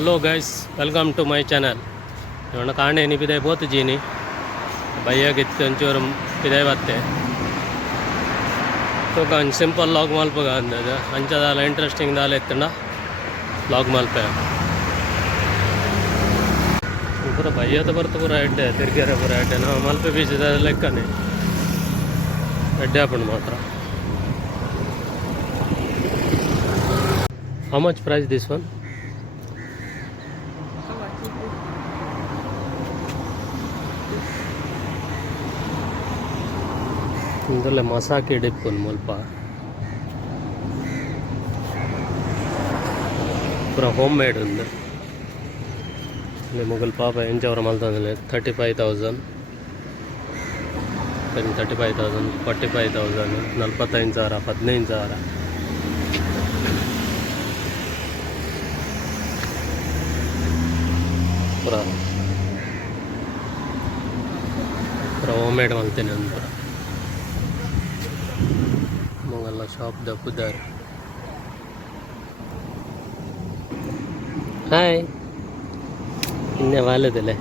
Hello guys, welcome to my channel. ಇವನ್ನ ಕಾಣೆ ನಿಪಿದೆ both Jeeni ಬಯ್ಯಾಗಿತ್ತು ಒಂಚೂರು ಪಿದೆ ಬತ್ತೆ ತೂಕ ಸಿಂಪಲ್ ಲಾಗ್ ಮಲ್ಪಗ ಅಂದದ ಅಂಚದಾಲ ಇಂಟ್ರೆಸ್ಟಿಂಗ್ ದಾಲ ಎತ್ತಂಡ ಲಾಗ್ ಮಲ್ಪೆ ಪೂರ ಬಯ್ಯದ ಬರ್ತು ಪೂರ ಎಡ್ಡೆ ತಿರ್ಗೆರೆ ಪೂರ ಎಡ್ಡೆ ನಾವು ಮಲ್ಪೆ ಬೀಸಿದ ಲೆಕ್ಕನೆ ಎಡ್ಡೆ ಹಾಪುಂಡು ಮಾತ್ರ. How much price this one? ಇಂದಲ್ಲೇ ಮಸಾಕಿ ಡಿಪ್ಪು ಮುಲ್ಪ ಪೂರ ಹೋಮ್ ಮೇಡ್ ಉಂದು ಮುಗಲ್ ಪಾಪ ಎಂಚವರ ಮಲ್ತಂದ್ರೆ 35,000 35,000 45,000 45,000 15,000 ಪೂರ ಪೂರ ಹೋಮ್ ಮೇಡ್ ಮಲ್ತೇನೆ ಅಂತ ಪೂರ ಮೊಗಲ್ಲ ಶಾಪ್ ದಪ್ಪುದಾರೆ. ಹಾಯ್ ಇನ್ನೇ ವಾಲದಲ್ಲೇ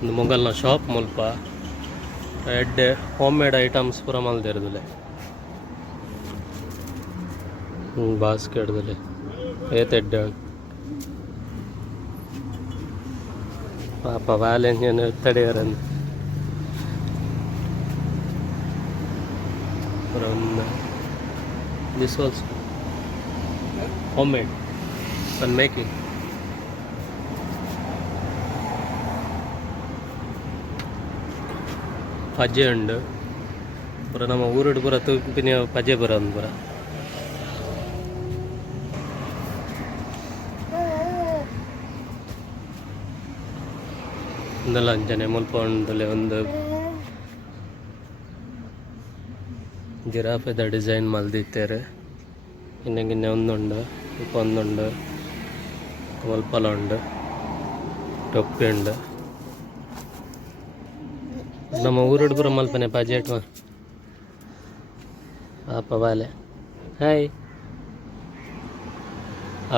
ಒಂದು ಮೊಗಲ್ನ ಶಾಪ್ ಮುಲ್ಪ ಎಡ್ಡೆ ಹೋಮ್ ಮೇಡ್ ಐಟಮ್ಸ್ ಪೂರ ಮಲ್ದಿರೋದಿಲ್ಲ. ಬಾಸ್ಕೆಟ್ದಲ್ಲಿ ಏತೆಡ್ಡೆ ಪಾಪ ವಾಲೆಂಜನು ತಡೆಯರನ್ನು this also home made one making. ಪಜ್ಜೆ ಉಂಡು ಪೂರ ನಮ್ಮ ಊರುಡು ಪೂರ ತುಪ್ಪಿನ ಪಜ್ಜೆ ಪೂರ ಒಂದು ಪೂರ ಒಂದಲ್ಲ ಅಂಚನೆ ಮುಲ್ಪ ಉಂಡಲೆ ಒಂದು ಜಿರಾಫೆದ ಡಿಸೈನ್ ಮಲ್ದಿತ್ತೇರೆ. ಇನ್ನೆಗಿನ್ನೆ ಒಂದುಂಡು ಇಪ್ಪ ಒಂದುಂಡು ಮುಲ್ಪಲ ಉಂಡು ಟೊಪ್ಪಿ ಉಂಡು ನಮ್ಮ ಊರುಡು ಪೂರ ಮಲ್ಪನೆ ಪಾಜೆಟ್ವ ಅಪ್ಪ ಬಾಲೆ. ಹಾಯ್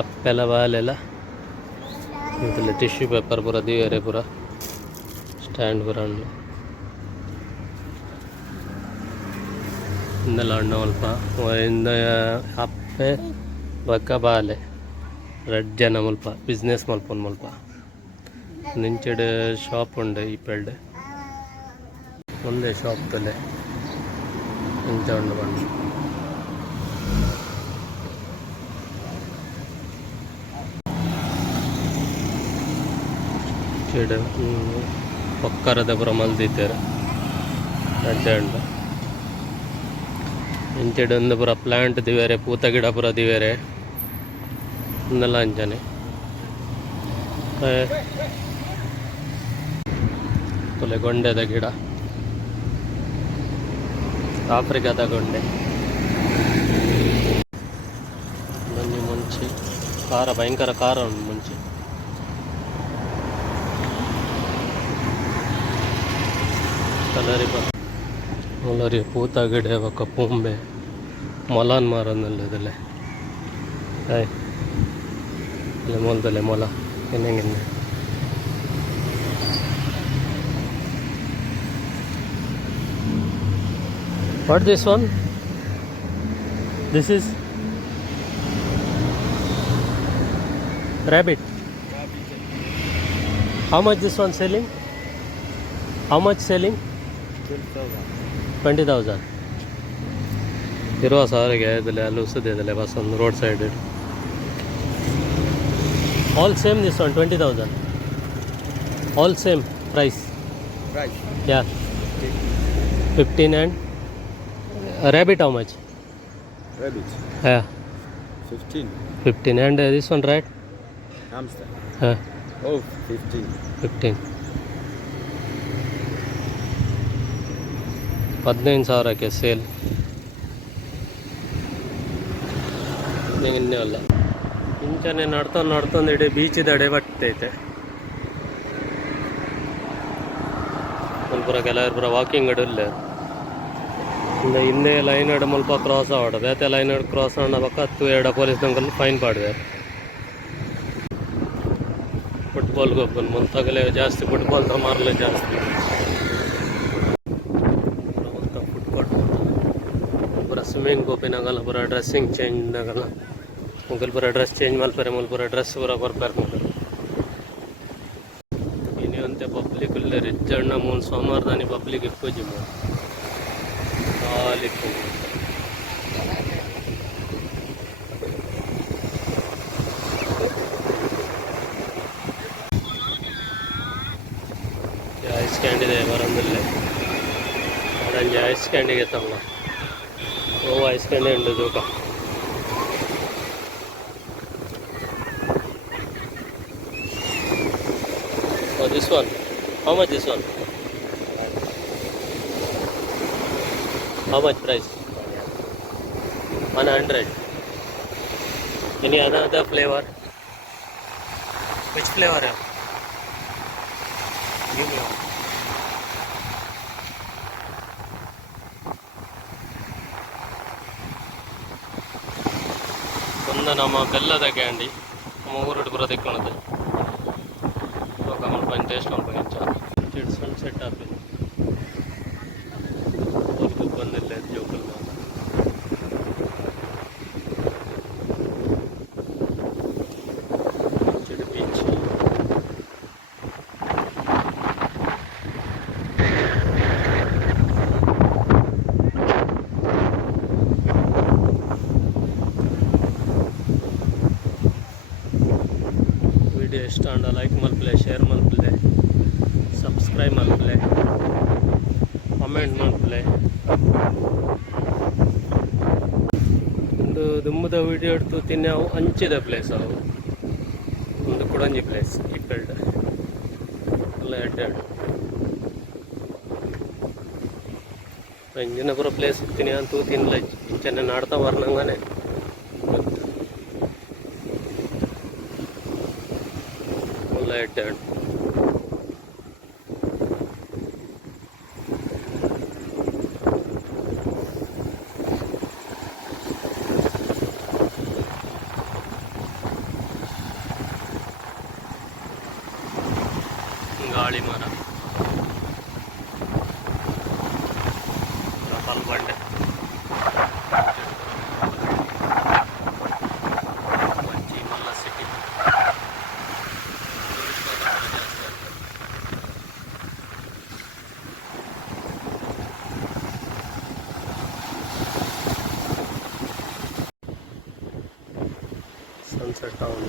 ಅಪ್ಪೆಲ್ಲ ಬಾಲೆಲ್ಲ ಇದೆಲ್ಲ ಟಿಶ್ಯೂ ಪೇಪರ್ ಪೂರ ದಿವೇರೆ ಪೂರ ಸ್ಟ್ಯಾಂಡ್ ಪೂರ ಉಂಡು ಇಂದೆಲ್ಲ ಉಂಡು ಮುಲ್ಪ ಇಂದ ಅಪ್ಪೆ ಬಕ್ಕ ಬಾಲೆ ರೆಡ್ ಜನ ಮುಲ್ಪ ಬಿಸ್ನೆಸ್ ಮಲ್ಪೊಂದು ಮುಲ್ಪ ನಿಂಚೆಡು ಶಾಪ್ ಉಂಡು ಈ ಪೆಲ್ಡ್ ಒಂದೇ ಶಾಪ್ ತಲೆ ಇಂಚ ಉಂಡು ಬಂದು ಚೆಡು ಪಕ್ಕರದ ಪುರ ಮಲ್ದಿದ್ದಾರೆ ಅಡ್ಡೆ ಉಂಡು ಇಂಚೆಡು ಒಂದು ಪುರ ಪ್ಲಾಂಟ್ ದಿವೇರೆ ಪೂತ ಗಿಡ ಪುರ ದಿವೇರೆ ಒಂದೆಲ್ಲ ಅಂಚನೆ ತೊಲೆ ಗೊಂಡೆದ ಗಿಡ ಆಫ್ರಿಕಾದ ಗೊಂಡೆ ಬನ್ನಿ ಮುಂಚೆ ಕಾರ ಭಯಂಕರ ಕಾರ ಉಂಟು ಮುಂಚೆ ಮೊಲರಿ ಪೂತ ಗಿಡ ಒಕ್ಕ ಪುಂಬೆ ಮೊಲನ್ ಮಾರನಲ್ಲದಲ್ಲೇ ಹಾಯ್ ಅಲ್ಲೇ ಮೊಲದಲ್ಲೇ ಮೊಲ ಎಣ್ಣೆಗೆಣ್ಣೆ what this one? This is rabbit. How much this one selling? How much selling? 20,000 20,000 ಇದೆಲ್ಲ ಅಲ್ಲಿ ಉಸದಿದೆ ಬಸ್ ಒಂದು road side all same this one 20,000 all same price ಯಾ 15 and rabbit how much? Rabbit yeah 15 and this one right? Hamster oh 15 15,000ಕ್ಕೆ sale. ಇನ್ನೇ ಅಲ್ಲ ಇಂಚನೆ ನಡ್ತಂದು ಇಡೀ ಬೀಚಿದ ಅಡೆ ಬರ್ತೈತೆ ಒಂದು ಪುರ ಕೆಲವರು ಪುರ ವಾಕಿಂಗ್ ಅಡಿಲ್ಲ ಹಿಂದೆ ಲೈನ್ ಎರಡು ಮುಲ್ಪ ಕ್ರಾಸ್ ಆಡೋದು ಅದೇ ಲೈನ್ ಎರಡು ಕ್ರಾಸ್ ಆಡಬೇಕು ಹತ್ತು ಎರಡು ಪೊಲೀಸ್ ನಂಗಲ್ ಫೈನ್ ಪಾಡಿದೆ ಫುಟ್ಬಾಲ್ಗೆ ಹೋಗ್ಬಂದು ಮುಂತಾಗಲೇ ಜಾಸ್ತಿ ಫುಟ್ಬಾಲ್ ಮಾರಲೇ ಜಾಸ್ತಿ ಫುಟ್ಬಾಲ್ ಬರ ಸ್ವಿಮ್ಮಿಂಗ್ ಹೋಗ್ಬಿನಾಗಲ್ಲ ಬರೋ ಡ್ರೆಸ್ಸಿಂಗ್ ಚೇಂಜ್ ಆಗಲ್ಲ ಮುಗಲ್ ಬರೋ ಡ್ರೆಸ್ ಚೇಂಜ್ ಮಲ್ಪರೆ ಬರೋ ಡ್ರೆಸ್ ಬರೋ ಬರ್ತಾರೆ ಮುಗಲ್ ಇನಿ ಅಂತೆ ಪಬ್ಲಿಕ್ ಇಲ್ಲೇ ರಿಜ್ಜಣ್ಣ ಮೂರು ಸೋಮವಾರದಾನಿ ಪಬ್ಲಿಕ್ ಇಪ್ಪಜಿ ಖಾಲಿ ಐಸ್ ಕ್ಯಾಂಡಿದೆ ಬರಂದಿಲ್ಲ ಅದಂಜಿ ಐಸ್ ಕ್ಯಾಂಡಿಗೆ ತಮ್ಮ ಓ ಐಸ್ ಕ್ಯಾಂಡಿ ಉಂಟು ತೂಕ Oh, this one. How much this one? How much price? 100. Any other flavor? Which flavor? Give me one. ಒಂದು ನಮ್ಮ ಬೆಲ್ಲದ ಕ್ಯಾಂಡಿ ನಮ್ಮ ಊರಿಟ್ಟು ಬರೋದಕ್ಕೆ ಪಂಚ ಟೇಸ್ಟ್ ಮಾಡ್ಬೇಕು ಸನ್ಸೆಟ್ ಆಗಿದೆ ಊರಿಗೆ ಬಂದಿಲ್ಲ ಜೋಕಲ್ ಬೀಚ್ ವಿಡಿಯೋ ಇಷ್ಟ ಅಂಡ ಲೈಕ್ ಮಲ್ಪಲೆ ಶೇರ್ ಮಲ್ಪಲೆ ಸಬ್ಸ್ಕ್ರೈಬ್ ಮಲ್ಪಲೆ ಕಮೆಂಟ್ ಮಲ್ಪಲೆ ಒಂದು ದುಮ್ಮದ ವಿಡಿಯೋ എടുത്തു ತಿನ್ನ ಅವು ಅಂಚಿದ ಪ್ಲೇಸ್ ಅವು ಒಂದು ಕುಡಂಜಿ ಪ್ಲೇಸ್ ಇಪ್ಪೆಲ್ಡ್ ಎಲ್ಲ ಎಡ್ಡೆರಡು ಇಂಜಿನ ಪೂರ ಪ್ಲೇಸ್ ಇರ್ತೀನಿ ಅಂತೂ ತಿನ್ನಲ ಇಂಚನೆ ನಾಡ್ತಾ ಬರ್ನಂಗಾನೆ ಎಲ್ಲ ಎಡ್ಡೆರಡು ಗಾಳಿ ಮರ ರಫಲ್ ಬಂಡೆ ಮಂಚಿ ಮಲ್ಲ ಸಿಟಿ ಸನ್ಸೆಟ್ ಟೌನ್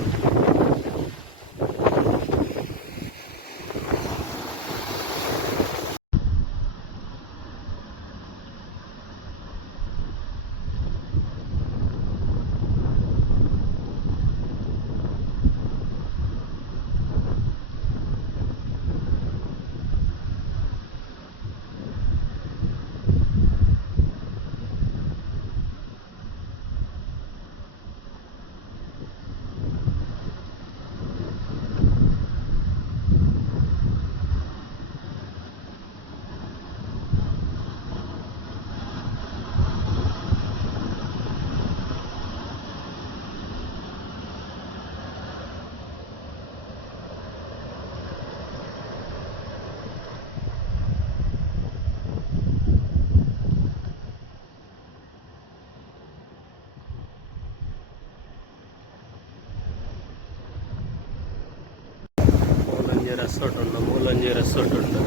ರೆಸಾರ್ಟ್ ಉಂಟು ಮೂಲಂಜಿ ರೆಸಾರ್ಟ್ ಉಂಟು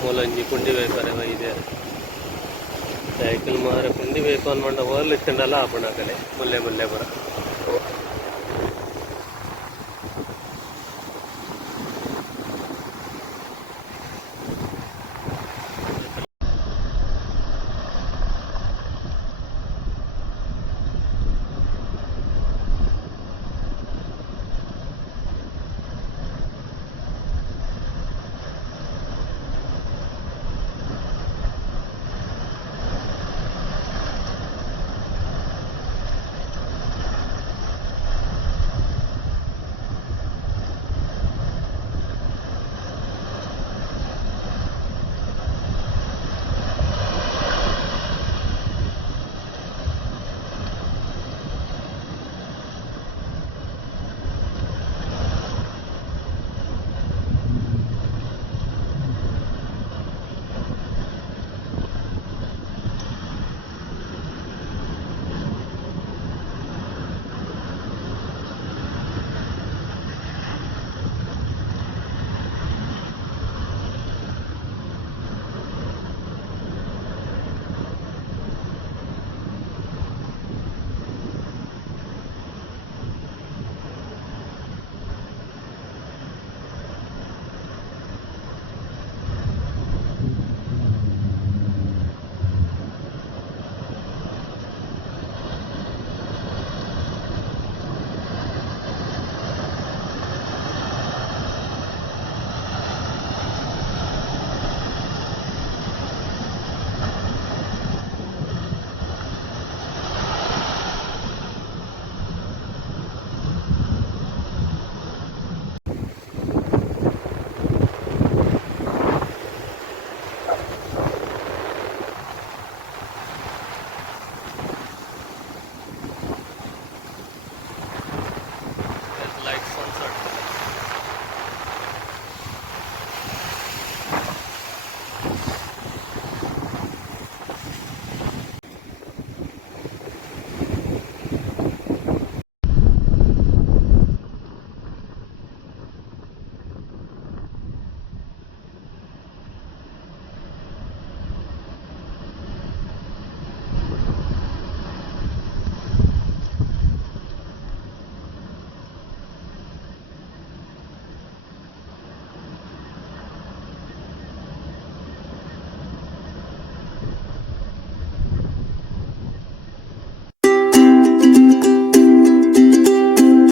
ಮೂಲಂಜಿ ಪುಂಡಿ ಬೇಕಾರೆ ಇದೆ ಸೈಕಲ್ ಮಾರ ಪುಂಡಿ ಬೇಕು ಅನ್ಕೊಂಡ ಹೋಗ್ಲಿಕ್ಕಂಡಲ್ಲ ಆಪಣ ಕಡೆ ಮುಲ್ಲೆ ಬರ